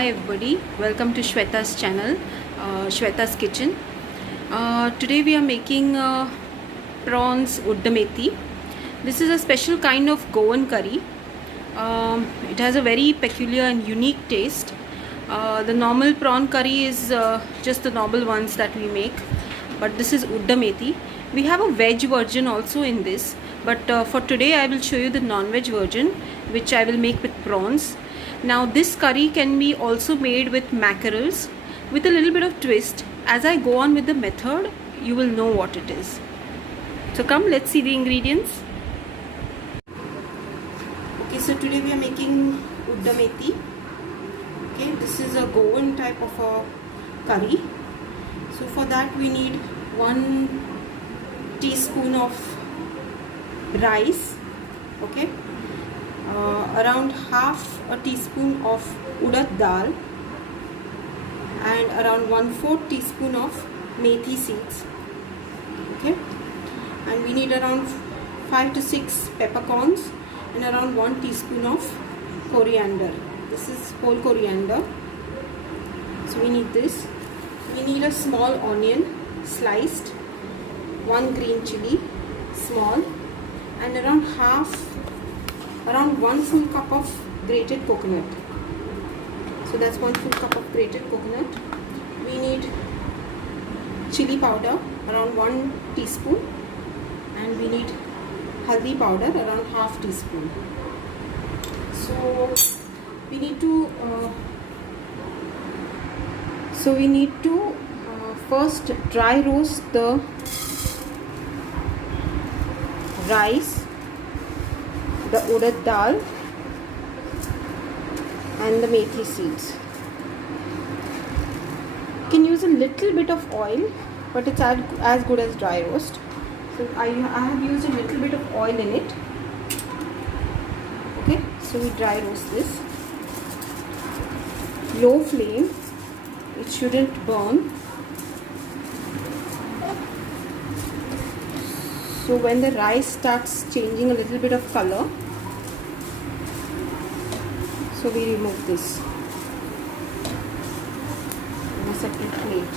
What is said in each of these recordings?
Hi everybody, welcome to Shweta's channel, Shweta's kitchen. Today we are making prawns uddamethi. This is a special kind of Goan curry. It has a very peculiar and unique taste. The normal prawn curry is just the normal ones that we make, but this is uddamethi. We have a veg version also in this, but for today I will show you the non-veg version, which I will make with prawns. Now this curry can be also made with mackerels with a little bit of twist. As I go on with the method, you will know what it is. So come, let's see the ingredients. Okay, so today we are making uddamethi. Okay, this is a Goan type of a curry. So for that we need 1 teaspoon of rice. Okay, around half a teaspoon of urad dal and around 1/4 teaspoon of methi seeds. Okay, and we need around 5 to 6 peppercorns and around 1 teaspoon of coriander. This is whole coriander. So we need this. We need a small onion sliced, 1 green chili small, and around 1 full cup of grated coconut. So that's 1 full cup of grated coconut. We need chili powder around 1 teaspoon, and we need haldi powder around half teaspoon. So we need to first dry roast the rice, the urad dal and the methi seeds. You can use a little bit of oil, but it's as good as dry roast. So I have used a little bit of oil in it. Okay, so we dry roast this. Low flame, it shouldn't burn. So when the rice starts changing a little bit of color, so we remove this in a separate plate.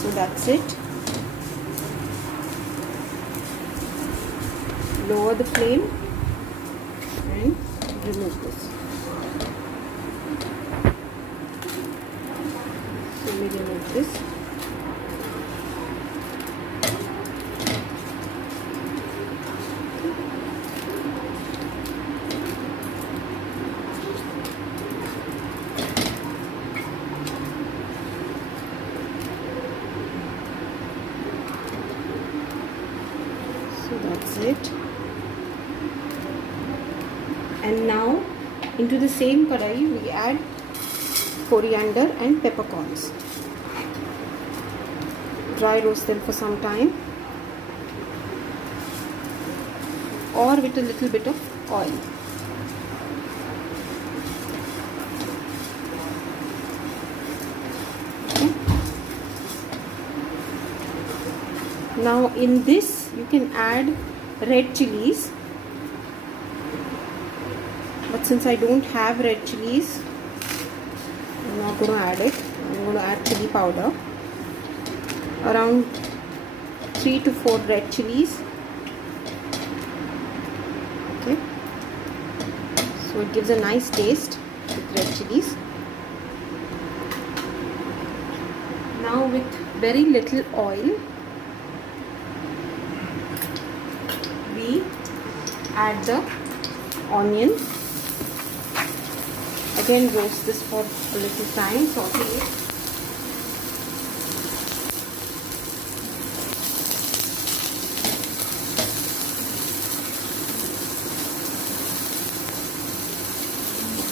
So that's it. Lower the flame and remove this. So we remove this. So that's it. And now into the same kadai we add coriander and peppercorns. Dry roast them for some time, or with a little bit of oil. Okay. Now in this you can add red chilies, but since I don't have red chilies, I'm not going to add it. I'm going to add chili powder, around 3 to 4 red chilies. Okay, so it gives a nice taste with red chilies. Now with very little oil, we add the onion. Again, roast this for a little time, saute it.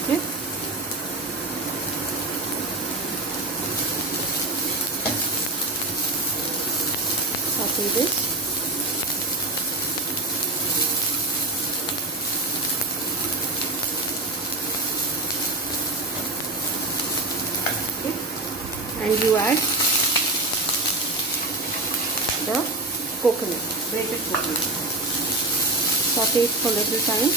Okay. Saute this. And you add the coconut, grated coconut. Saute it for a little time.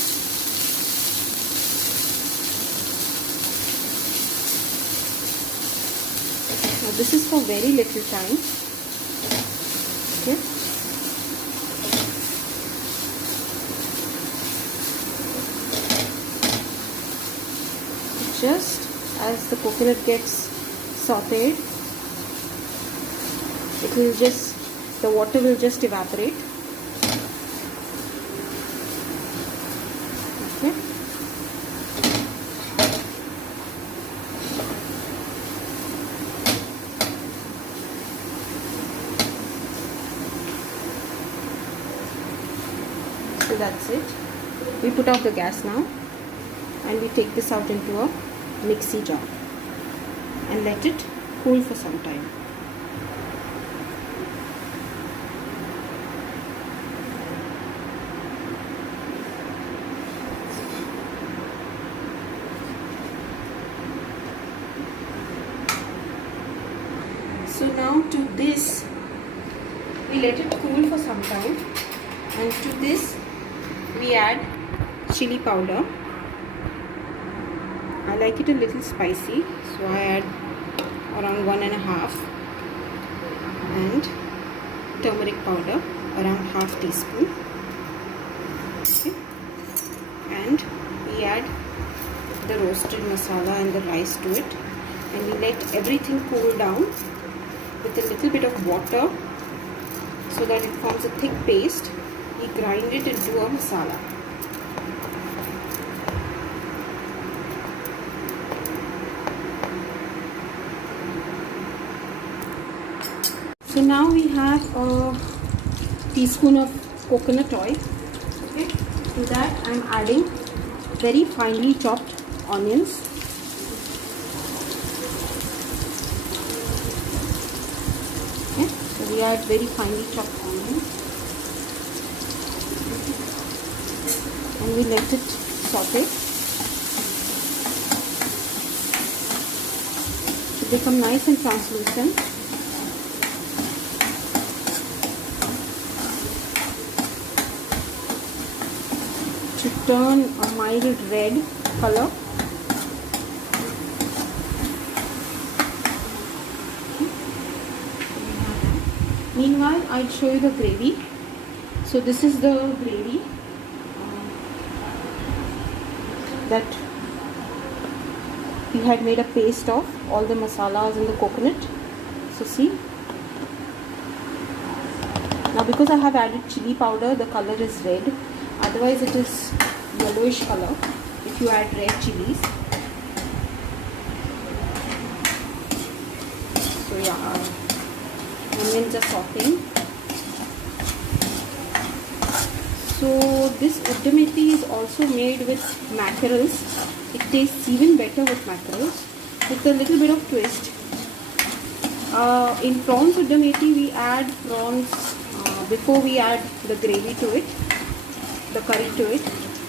Now this is for very little time. Okay. Just as the coconut gets sauteed, the water will just evaporate. Okay. So that's it. We put off the gas now and we take this out into a mixie jar and let it cool for some time. So now to this, we let it cool for some time, and to this we add chili powder. I like it a little spicy, so I add around 1.5, and turmeric powder around half teaspoon. Okay. And we add the roasted masala and the rice to it, and we let everything cool down with a little bit of water so that it forms a thick paste. We grind it into a masala. So now we have a teaspoon of coconut oil. Okay. To that I am adding very finely chopped onions. Okay. So we add very finely chopped onions and we let it saute to become nice and translucent. To turn a mild red color. Meanwhile, I'll show you the gravy. So this is the gravy that we had made a paste of, all the masalas and the coconut. So see. Now because I have added chili powder, the color is red. Otherwise it is yellowish color if you add red chilies. So yeah, onions are sauteing. So this udda methi is also made with mackerels. It tastes even better with mackerels with a little bit of twist. In prawns udda methi we add prawns before we add the gravy to it, the curry to it.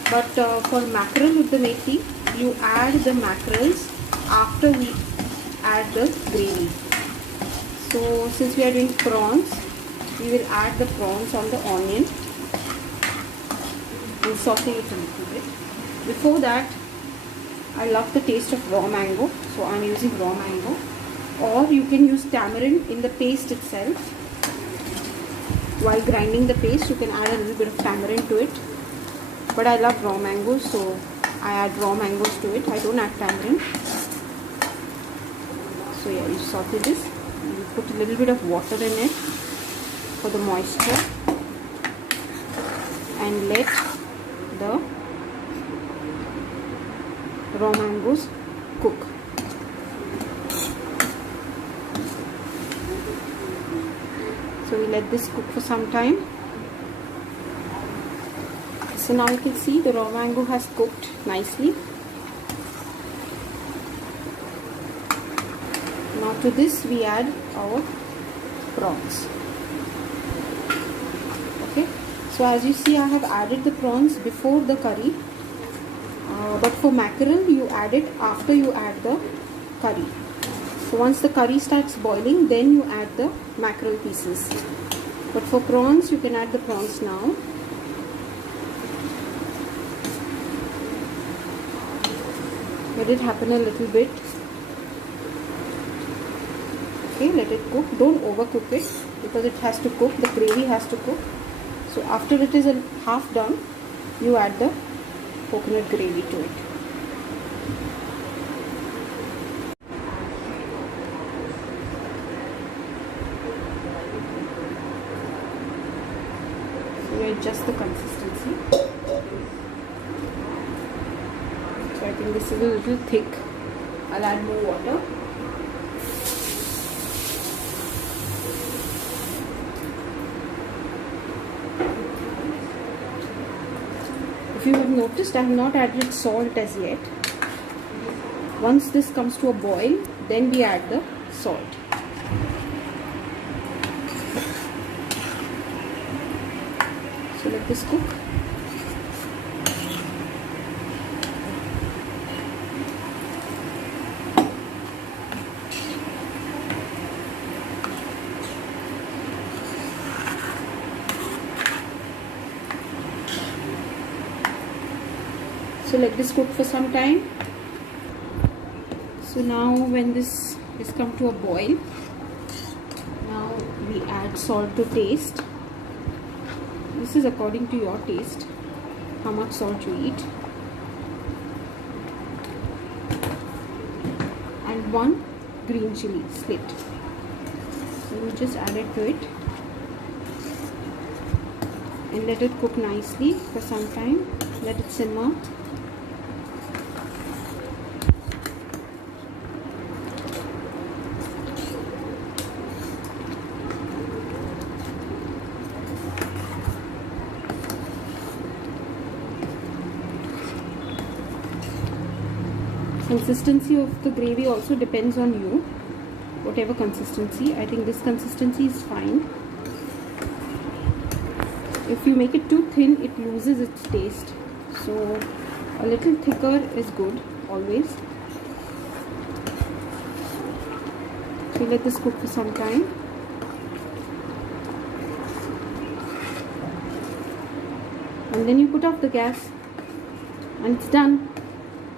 But for mackerel udda methi, you add the mackerels after we add the gravy. So since we are doing prawns, we will add the prawns on the onion and saute it a little bit. Before that, I love the taste of raw mango, so I am using raw mango, or you can use tamarind in the paste itself. While grinding the paste, you can add a little bit of tamarind to it, but I love raw mangoes, so I add raw mangoes to it. I don't add tamarind. So yeah, you saute this, you put a little bit of water in it for the moisture, and let the raw mangoes cook. So we let this cook for some time. So now you can see the raw mango has cooked nicely. Now to this we add our prawns. Okay. So as you see, I have added the prawns before the curry. But for mackerel, you add it after you add the curry. So once the curry starts boiling, then you add the mackerel pieces. But for prawns, you can add the prawns now. Let it happen a little bit. Okay, let it cook. Don't overcook it because it has to cook. The gravy has to cook. So after it is half done, you add the coconut gravy to it. So you adjust the consistency. So I think this is a little thick. I'll add more water. If you have noticed, I have not added salt as yet. Once this comes to a boil, then we add the salt. So let this cook. So let this cook for some time. So now when this is come to a boil, now we add salt to taste. This is according to your taste, how much salt you eat. And 1 green chili split. So we'll just add it to it. And let it cook nicely for some time. Let it simmer. Consistency of the gravy also depends on you. Whatever consistency, I think this consistency is fine. If you make it too thin, it loses its taste. So a little thicker is good always. So let this cook for some time. And then you put off the gas and it's done.